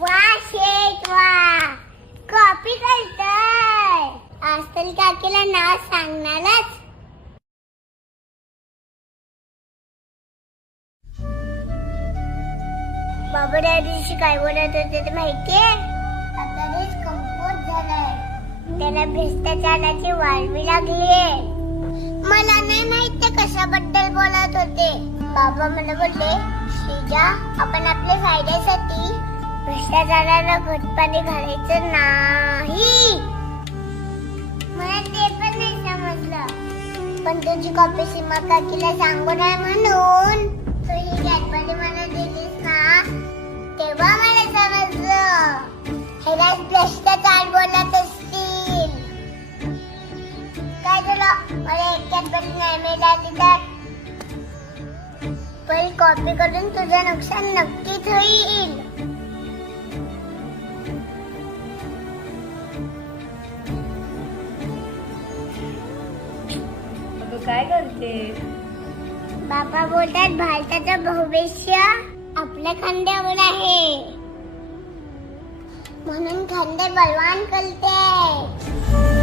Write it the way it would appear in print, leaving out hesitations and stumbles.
वा शेट वा, कॉपी करताय. आजकाल काकीला नाव सांगणारच. बाबा त्या दिवशी काय बोलत होते ते माहितीये? आता देश कमकुवत झालाय, त्याला भ्रष्टाचाराची वाळवी लागलीये. मला नाही माहित ते कशाबद्दल बोलत होते. बाबा मला बोलले, श्रीजा आपण आपल्या फायद्यासाठी भ्रष्टाचाराला घटपाणी घालायचं नाही. मला ते पण नाही समजलं, पण तुझी कॉपी सीमा काकीला सांगू नये म्हणून तू ही घटपाणी मला दिलीस ना, तेव्हा मला समजलं ह्याला भ्रष्टाचार बोलत असतील. काय झालं, मला एक घटपाणी नाही मिळाली तर पण कॉपी करून तुझं नुकसान नक्कीच होईल. काय करते? बाबा बोलतात भारताचं भविष्य आपल्या खांद्यावर आहे, म्हणून खांदे बलवान करते.